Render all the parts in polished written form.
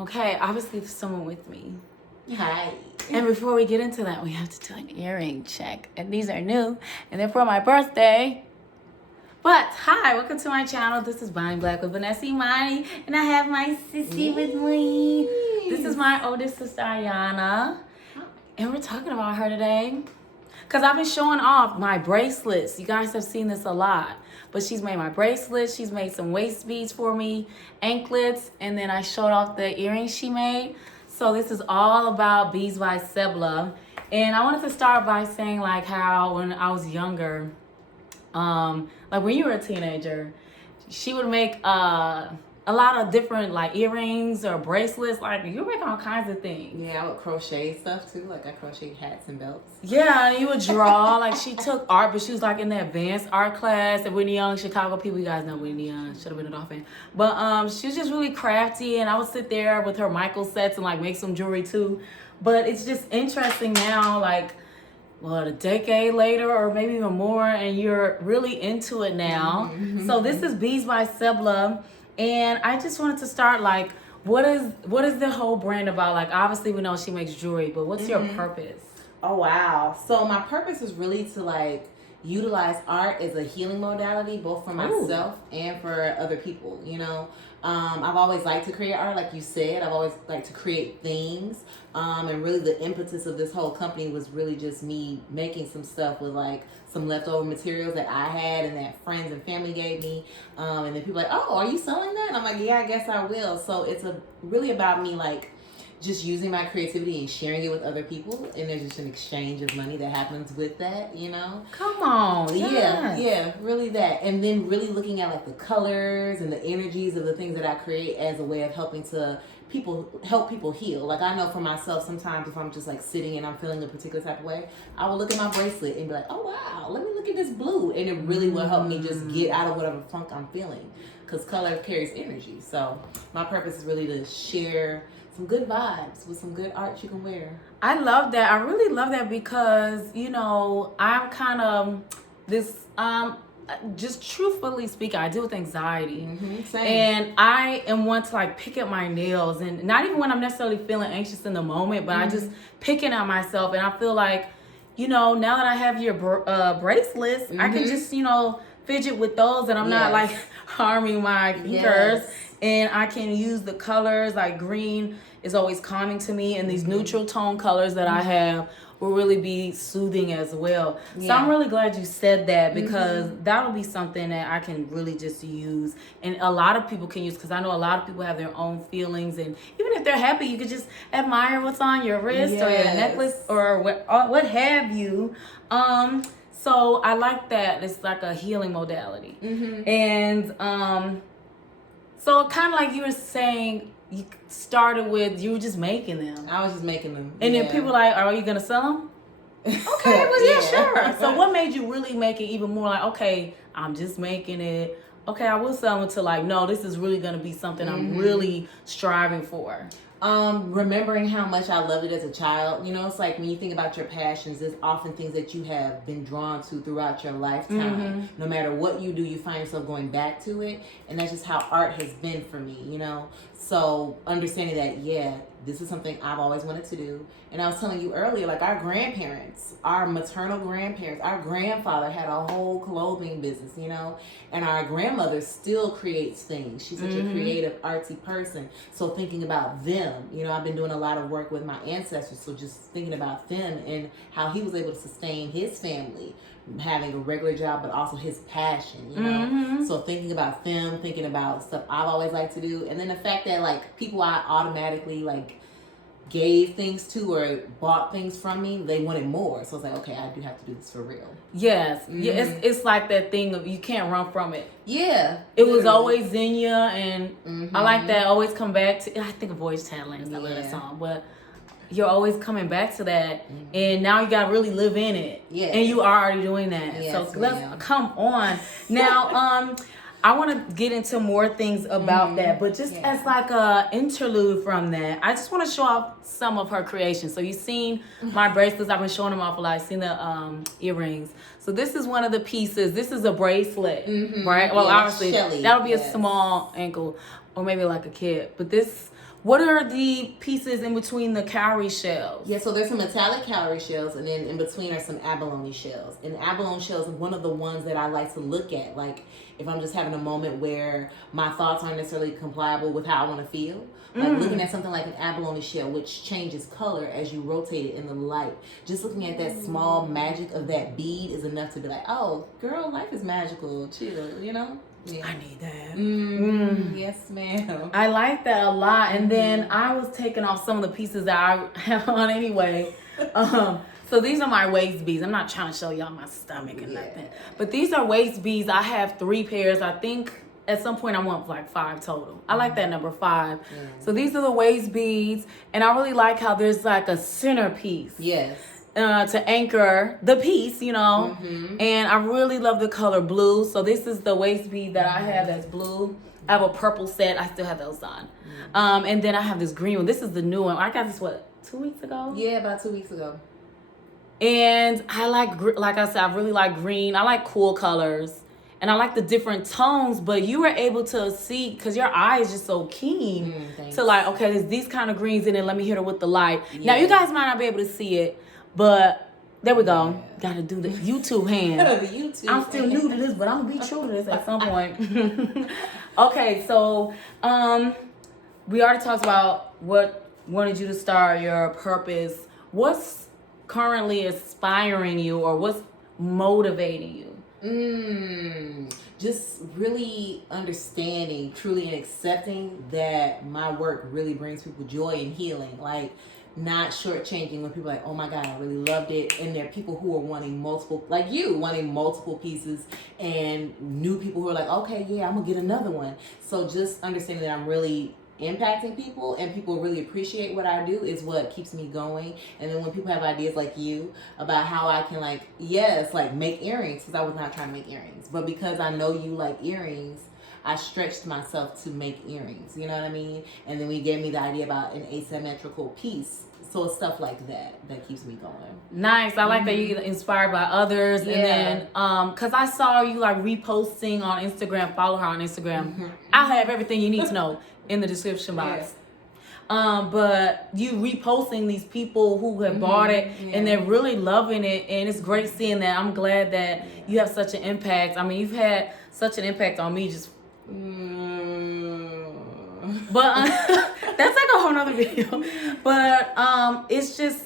Okay, obviously there's someone with me. Hi. And before we get into that, we have to do an earring check. And these are new, and they're for my birthday. But hi, welcome to my channel. This is Buying Black with Vanessa Imani, and I have my sissy with me. This is my oldest sister Ayana, and we're talking about her today. Because I've been showing off my bracelets. You guys have seen this a lot. But she's made my bracelets. She's made some waist beads for me, anklets, and then I showed off the earrings she made. So this is all about beads by Seble. And I wanted to start by saying like how when I was younger, like when you were a teenager, she would make a lot of different like earrings or bracelets. Like you make all kinds of things. Yeah, I would crochet stuff too. Like I crochet hats and belts. Yeah, and you would draw. Like she took art, but she was like in the advanced art class at Whitney Young, Chicago people. You guys know Whitney Young. Should have been a dolphin. But she was just really crafty, and I would sit there with her Michael sets and like make some jewelry too. But it's just interesting now, like a decade later or maybe even more, and you're really into it now. Mm-hmm. So this is Beads by Seble, and I just wanted to start like, what is the whole brand about? Like obviously we know she makes jewelry, but what's your purpose? Oh wow. So my purpose is really to like utilize art as a healing modality, both for myself and for other people, you know. I've always liked to create art, like you said. I've always liked to create things. And really the impetus of this whole company was really just me making some stuff with like some leftover materials that I had and that friends and family gave me. And then people are like, oh, are you selling that? And I'm like, yeah, I guess I will. So it's really about me like just using my creativity and sharing it with other people, and there's just an exchange of money that happens with that, you know. Come on. Yeah, really that. And then really looking at like the colors and the energies of the things that I create as a way of help people heal. Like I know for myself, sometimes if I'm just like sitting and I'm feeling a particular type of way, I will look at my bracelet and be like, oh wow, let me look at this blue, and it really will help me just get out of whatever funk I'm feeling, because color carries energy. So my purpose is really to share some good vibes with some good art you can wear. I love that. I really love that because, you know, I'm kind of this, just truthfully speaking, I deal with anxiety. Same. And I am one to like pick at my nails, and not even when I'm necessarily feeling anxious in the moment, but I just picking at myself. And I feel like, you know, now that I have your bracelets, I can just, you know, fidget with those, and I'm not like harming my fingers. And I can use the colors, like green is always calming to me, and these neutral tone colors that I have will really be soothing as well. So I'm really glad you said that, because that'll be something that I can really just use, and a lot of people can use, because I know a lot of people have their own feelings, and even if they're happy, you could just admire what's on your wrist or your necklace or what have you. So I like that. It's like a healing modality. And so kind of like you were saying, you started with, you were just making them. I was just making them. And then people like, are you going to sell them? Okay, well, yeah, sure. So what made you really make it even more like, okay, I'm just making it. Okay, I will sell them to like, no, this is really going to be something I'm really striving for. Remembering how much I loved it as a child. You know, it's like when you think about your passions, there's often things that you have been drawn to throughout your lifetime. No matter what you do, you find yourself going back to it. And that's just how art has been for me, you know. So understanding that, yeah, this is something I've always wanted to do. And I was telling you earlier, like our grandparents, our maternal grandparents, our grandfather had a whole clothing business, you know, and our grandmother still creates things. She's such a creative, artsy person. So thinking about them, you know, I've been doing a lot of work with my ancestors. So just thinking about them and how he was able to sustain his family, having a regular job, but also his passion, you know. So thinking about them, thinking about stuff I've always liked to do, and then the fact that like people I automatically like gave things to or bought things from me, they wanted more. So it's like, okay, I do have to do this for real. Yes. Yeah, it's like that thing of you can't run from it. Yeah. It was always in you, and I like that. Always come back to, I think of Voyage to Atlantis, I love that song, but you're always coming back to that, and now you gotta really live in it. And you are already doing that. So let's come on. Now, I want to get into more things about that, but just as like a interlude from that, I just want to show off some of her creations. So you've seen my bracelets. I've been showing them off a lot. I've seen the earrings. So this is one of the pieces. This is a bracelet, right? Well, obviously, that'll be a small ankle or maybe like a kid. But this what are the pieces in between the cowrie shells? Yeah, so there's some metallic cowrie shells, and then in between are some abalone shells. And abalone shells are one of the ones that I like to look at. Like, if I'm just having a moment where my thoughts aren't necessarily compliable with how I want to feel. Like looking at something like an abalone shell, which changes color as you rotate it in the light. Just looking at that small magic of that bead is enough to be like, oh, girl, life is magical. Chill, you know? Yeah. I need that. Yes, ma'am. I like that a lot. And then I was taking off some of the pieces that I have on anyway. So these are my waist beads. I'm not trying to show y'all my stomach and nothing. But these are waist beads. I have 3 pairs. I think at some point I want like 5 total. I like that number 5. So these are the waist beads. And I really like how there's like a centerpiece. Yes. To anchor the piece, you know. And I really love the color blue. So this is the waist bead that I have that's blue. I have a purple set. I still have those on. And then I have this green one. This is the new one. I got this, 2 weeks ago? Yeah, about 2 weeks ago. And I like I said, I really like green. I like cool colors. And I like the different tones, but you were able to see, because your eye is just so keen to like, okay, there's these kind of greens in it. Let me hit it with the light. Now, you guys might not be able to see it, but there we go. Got to do the YouTube hand. The YouTube I'm still new to this, but I'm going to be true to this at some point. Okay, so we already talked about what wanted you to start, your purpose. What's currently inspiring you, or what's motivating you? Just really understanding truly and accepting that my work really brings people joy and healing. Like, not shortchanging when people are like, oh my God, I really loved it. And there are people who are wanting multiple, like you, wanting multiple pieces, and new people who are like, okay, yeah, I'm gonna get another one. So just understanding that I'm really impacting people and people really appreciate what I do is what keeps me going. And then when people have ideas like you about how I can like make earrings, because I was not trying to make earrings, but because I know you like earrings, I stretched myself to make earrings, you know what I mean? And then we gave me the idea about an asymmetrical piece. So it's stuff like that that keeps me going. Nice. I like that you get inspired by others. And then, because I saw you like reposting on Instagram, follow her on Instagram. I'll have everything you need to know in the description box. But you reposting these people who have bought it and they're really loving it. And it's great seeing that. I'm glad that you have such an impact. I mean, you've had such an impact on me just but that's like a whole nother video. But it's just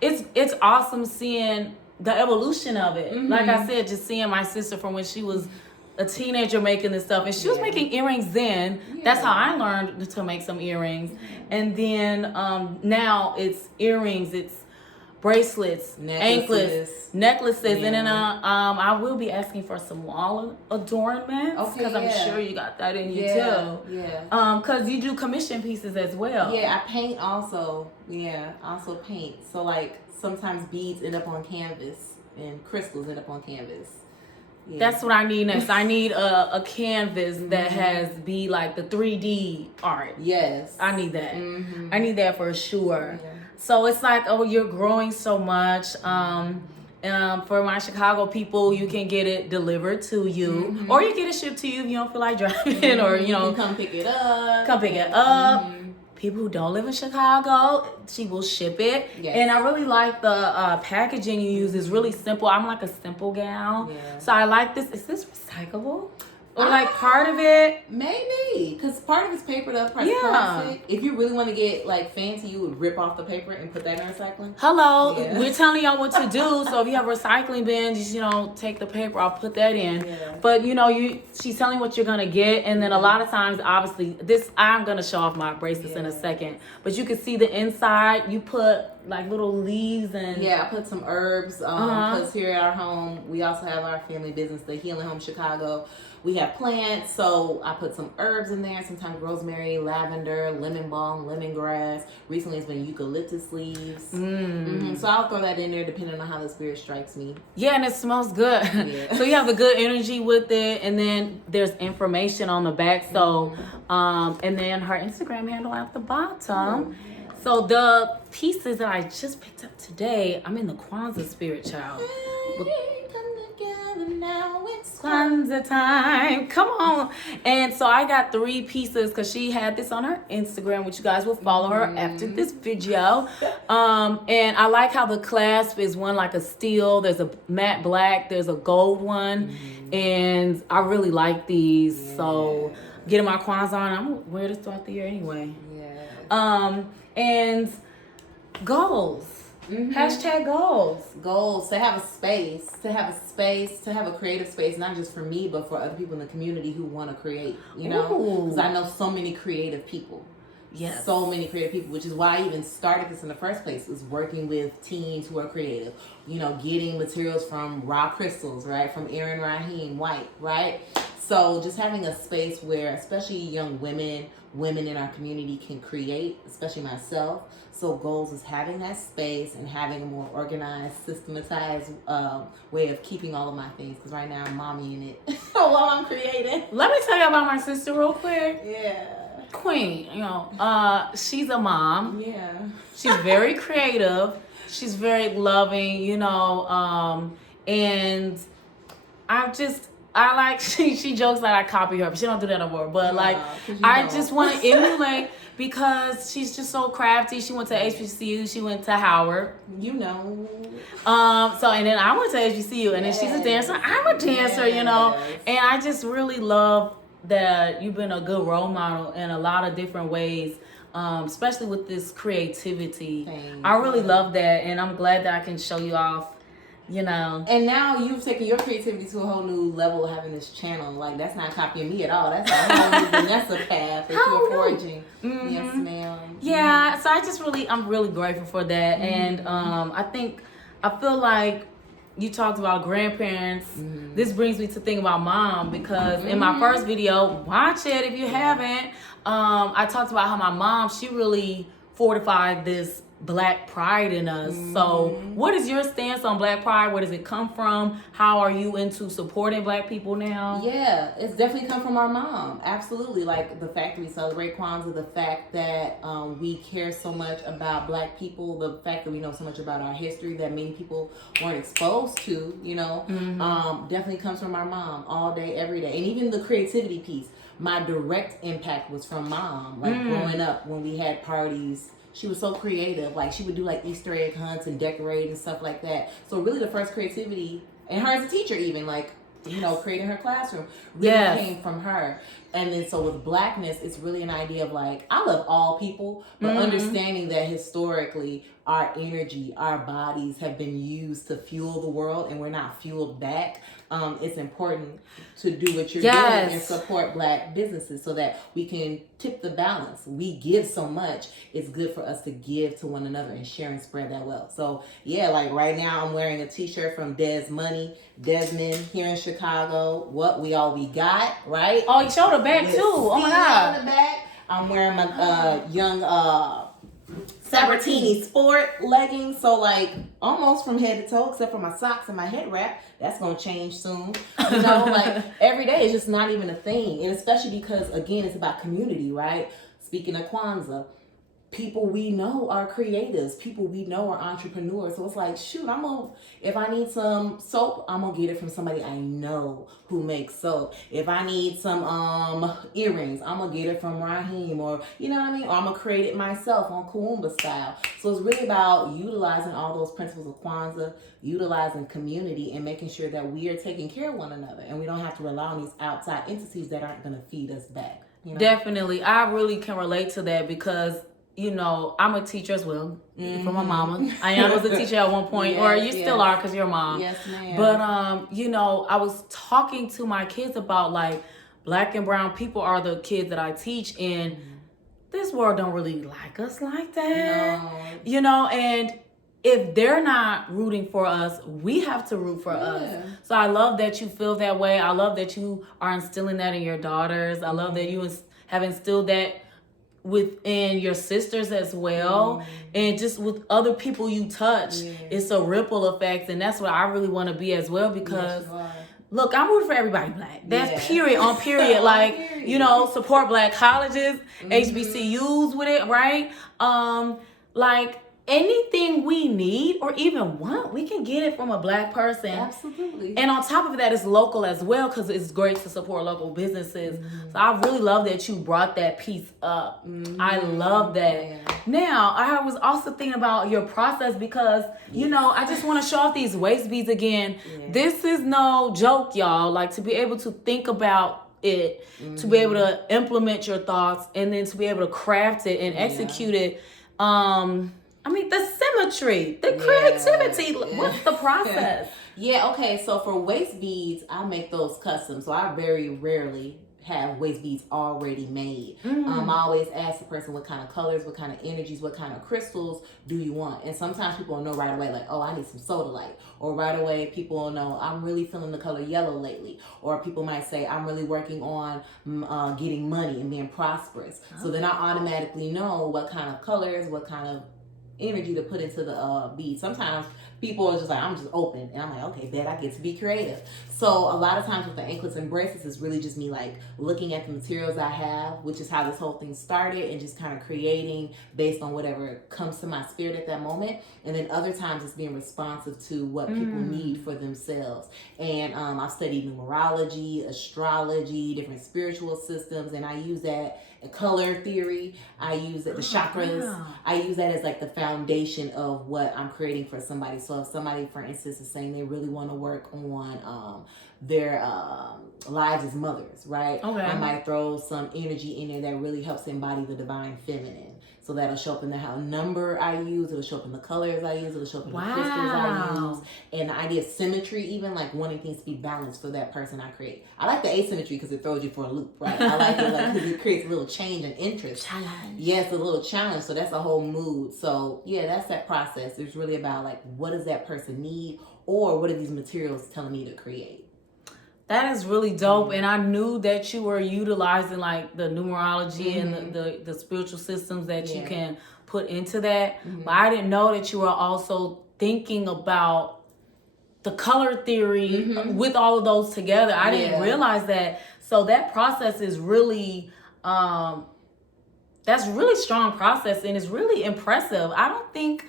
it's awesome seeing the evolution of it. Like I said, just seeing my sister from when she was a teenager making this stuff, and she was making earrings then. That's how I learned to make some earrings. And then now it's earrings, it's bracelets, anklets, necklaces, and then I will be asking for some wall adornments, because I'm sure you got that in you too. Because you do commission pieces as well. I paint also. Also paint. So like sometimes beads end up on canvas and crystals end up on canvas. That's what I need next. I need a canvas that has be like the 3D art. Yes, I need that. I need that for sure. So it's like, oh, you're growing so much. For my Chicago people, you can get it delivered to you, or you get it shipped to you if you don't feel like driving, or you know, come pick it up. Come pick it up. People who don't live in Chicago, she will ship it. And I really like the packaging you use. It's really simple. I'm like a simple gal. So I like this. Is this recyclable? Or like part of it? Maybe. Because part of it's papered up, part is plastic. If you really want to get like fancy, you would rip off the paper and put that in recycling. Hello. We're telling y'all what to do. So if you have recycling bins, just, you know, take the paper, I'll put that in. But you know, she's telling what you're gonna get, and then a lot of times, obviously, I'm gonna show off my bracelets in a second. But you can see the inside. You put like little leaves and I put some herbs. Because here at our home, we also have our family business, the Healing Home Chicago. We have plants, so I put some herbs in there, sometimes rosemary, lavender, lemon balm, lemongrass. Recently it's been eucalyptus leaves. So I'll throw that in there depending on how the spirit strikes me. And it smells good. So you have the good energy with it, and then there's information on the back. So and then her Instagram handle at the bottom. So the pieces that I just picked up today, I'm in the Kwanzaa spirit, child. Come together now, it's Kwanzaa time. Come on. And so I got 3 pieces because she had this on her Instagram, which you guys will follow her after this video. And I like how the clasp is one like a steel. There's a matte black. There's a gold one. And I really like these. Yeah. So getting my Kwanzaa on. I'm going to wear this throughout the year anyway. Yeah. And goals. Hashtag goals. Goals to have a space, to have a creative space, not just for me, but for other people in the community who want to create, you know? Because I know so many creative people. Yes. So many creative people, which is why I even started this in the first place, was working with teens who are creative, you know, getting materials from Raw Crystals, right? From Erin Raheem White, right? So just having a space where especially young women in our community can create, especially myself. So goals is having that space and having a more organized, systematized way of keeping all of my things. Because right now I'm mommying it while I'm creating. Let me tell you about my sister real quick. Yeah. Queen, you know, she's a mom. Yeah. She's very creative. She's very loving, you know, and I like, she jokes that I copy her, but she don't do that no more. But like, I just want to emulate because she's just so crafty. She went to HBCU. She went to Howard. You know. So, and then I went to HBCU, and then she's a dancer. I'm a dancer, you know. And I just really love that you've been a good role model in a lot of different ways, especially with this creativity. I really love that, and I'm glad that I can show you off. You know, and now you've taken your creativity to a whole new level having this channel. Like, that's not copying me at all. That's a whole new Vanessa path that you're forging. Yes, ma'am. Yeah, so I'm really grateful for that. And I feel like you talked about grandparents. This brings me to think about mom, because in my first video, watch it if you haven't, I talked about how my mom, she really fortified this Black pride in us. So what is your stance on Black pride? Where does it come from? How are you into supporting Black people now? Yeah, it's definitely come from our mom. Absolutely. Like the fact that we celebrate Kwanzaa, the fact that we care so much about Black people, the fact that we know so much about our history that many people weren't exposed to, you know, definitely comes from our mom all day, every day. And even the creativity piece, my direct impact was from mom. Like growing up when we had parties, she was so creative. Like, she would do like Easter egg hunts and decorate and stuff like that. So really the first creativity, and her as a teacher even, like, you know, creating her classroom really came from her. And then so with Blackness, it's really an idea of like, I love all people, but understanding that historically our energy, our bodies have been used to fuel the world and we're not fueled back. It's important to do what you're doing and support Black businesses so that we can tip the balance. We give so much, it's good for us to give to one another and share and spread that wealth. So yeah, like right now I'm wearing a t-shirt from Desmond here in Chicago. What we got, right? Oh, you showed the back too. Oh my God. On the back. I'm wearing my young Sabatini sport leggings, so like almost from head to toe, except for my socks and my head wrap. That's gonna change soon. You know, like every day is just not even a thing, and especially because again, it's about community, right? Speaking of Kwanzaa, people we know are creatives. People we know are entrepreneurs. So it's like, shoot, if I need some soap, I'm gonna get it from somebody I know who makes soap. If I need some earrings, I'm gonna get it from Raheem, or you know what I mean? Or I'm gonna create it myself on Kuumba style. So it's really about utilizing all those principles of Kwanzaa, utilizing community, and making sure that we are taking care of one another, and we don't have to rely on these outside entities that aren't gonna feed us back. You know? Definitely. I really can relate to that because, you know, I'm a teacher as well, from my mama. Ayana was a teacher at one point, or you still are because you're a mom. Yes, ma'am. But, you know, I was talking to my kids about, like, Black and brown people are the kids that I teach, and this world don't really like us like that. No. You know, and if they're not rooting for us, we have to root for us. So I love that you feel that way. I love that you are instilling that in your daughters. I love that you have instilled that within your sisters as well, and just with other people you touch. It's a ripple effect, and that's what I really want to be as well, because look, I'm rooting for everybody Black. That's period on period. Like, you know, support Black colleges, HBCUs with it, right? Like, anything we need or even want, we can get it from a Black person. Absolutely. And on top of that, it's local as well, because it's great to support local businesses. So I really love that you brought that piece up. I love that. Yeah. Now, I was also thinking about your process, because, you know, I just want to show off these waist beads again. Yeah. This is no joke, y'all. Like, to be able to think about it, to be able to implement your thoughts, and then to be able to craft it and execute it. I mean, the symmetry, the creativity. What's the process? Yeah, okay. So for waist beads, I make those custom. So I very rarely have waist beads already made. I always ask the person what kind of colors, what kind of energies, what kind of crystals do you want. And sometimes people will know right away, like, oh, I need some sodalite. Or right away, people will know, I'm really feeling the color yellow lately. Or people might say, I'm really working on getting money and being prosperous. So then I automatically know what kind of colors, what kind of energy to put into the bead. Sometimes people are just like, I'm just open, and I'm like, okay, bet I get to be creative. So a lot of times with the anklets and bracelets, it's really just me like looking at the materials I have, which is how this whole thing started, and just kind of creating based on whatever comes to my spirit at that moment. And then other times it's being responsive to what people need for themselves. And I've studied numerology, astrology, different spiritual systems, and I use that color theory. I use it, the chakras. Wow. I use that as like the foundation of what I'm creating for somebody. So if somebody, for instance, is saying they really want to work on their lives as mothers, right? Okay. I might throw some energy in there that really helps embody the divine feminine. So that'll show up in the how number I use, it'll show up in the colors I use, it'll show up in the crystals I use. And the idea of symmetry, even like wanting things to be balanced for that person I create. I like the asymmetry because it throws you for a loop, right? I like it like because it creates a little change and interest. Challenge. Yeah, it's a little challenge. So that's a whole mood. So yeah, that's that process. It's really about like, what does that person need, or what are these materials telling me to create? That is really dope. And I knew that you were utilizing like the numerology and the spiritual systems that you can put into that. But I didn't know that you were also thinking about the color theory with all of those together. I didn't realize that. So that process is really, that's really strong process, and it's really impressive. I don't think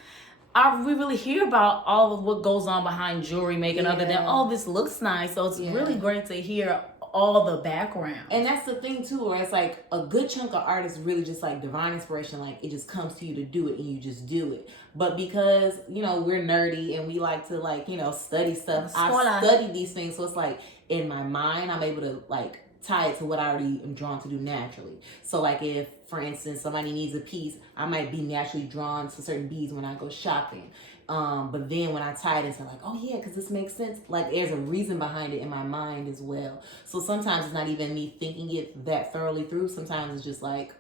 we really hear about all of what goes on behind jewelry making, other than, oh, this looks nice. So it's really great to hear all the background. And that's the thing too, where it's like a good chunk of art is really just like divine inspiration. Like it just comes to you to do it, and you just do it. But because, you know, we're nerdy and we like to like, you know, study stuff, I study these things. So it's like in my mind, I'm able to like tie it to what I already am drawn to do naturally. So like if, for instance, somebody needs a piece, I might be naturally drawn to certain beads when I go shopping. But then when I tie it into like, oh yeah, because this makes sense. Like there's a reason behind it in my mind as well. So sometimes it's not even me thinking it that thoroughly through. Sometimes it's just like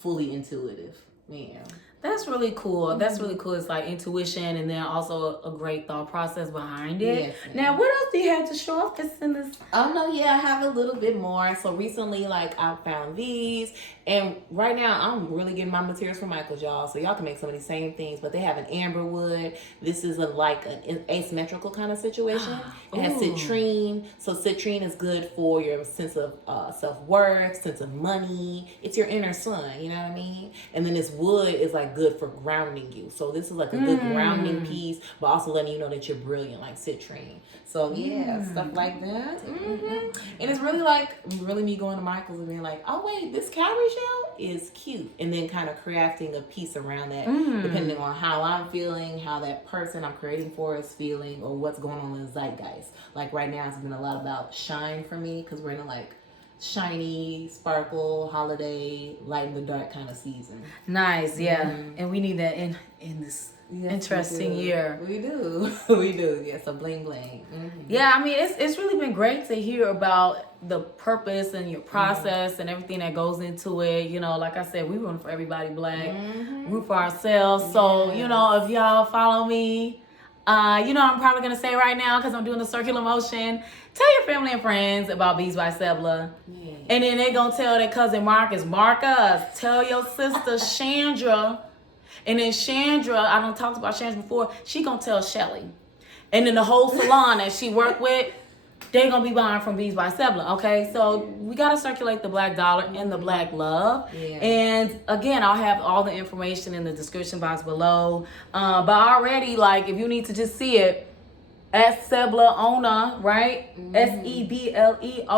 fully intuitive. Yeah. That's really cool. That's really cool. It's like intuition, and then also a great thought process behind it. Yes, now, what else do you have to show off this in this? Oh no, yeah, I have a little bit more. So recently, like I found these, and right now I'm really getting my materials from Michael's, y'all. So y'all can make some of these same things, but they have an amber wood. This is like an asymmetrical kind of situation. It has citrine. So citrine is good for your sense of self-worth, sense of money. It's your inner sun, you know what I mean? And then this wood is like good for grounding you. So this is like a good grounding piece, but also letting you know that you're brilliant, like citrine. So yeah, stuff like that. And it's really like me going to Michael's and being like, oh wait, this cowrie shell is cute, and then kind of crafting a piece around that, depending on how I'm feeling, how that person I'm creating for is feeling, or what's going on in the zeitgeist. Like right now, it's been a lot about shine for me because we're in a like shiny, sparkle, holiday, light in the dark kind of season. Nice, yeah. And we need that in this interesting year. We do. We do. Yeah, so bling bling. Yeah, I mean, it's really been great to hear about the purpose and your process and everything that goes into it. You know, like I said, we root for everybody Black, root for ourselves. So, you know, if y'all follow me, you know, I'm probably going to say right now, because I'm doing the circular motion, tell your family and friends about Beads by Seble. And then they're going to tell their cousin Marcus, tell your sister Chandra. And then Chandra, I done talked about Chandra before, she going to tell Shelly. And then the whole salon that she worked with, they're gonna be buying from Bees by Seble. Okay, so we gotta circulate the black dollar and the black love. Yeah. And again, I'll have all the information in the description box below. But already, like, if you need to just see it, at Sebleona, right? Sebleona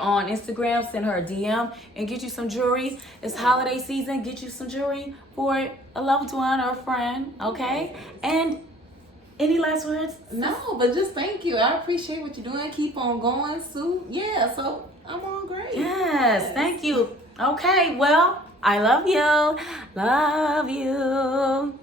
on Instagram. Send her a DM and get you some jewelry. It's holiday season. Get you some jewelry for a loved one or a friend, okay? And any last words? No, but just thank you. I appreciate what you're doing. Keep on going, Sue. Yeah, so I'm all great. Yes, thank you. Okay, well, I love you. Love you.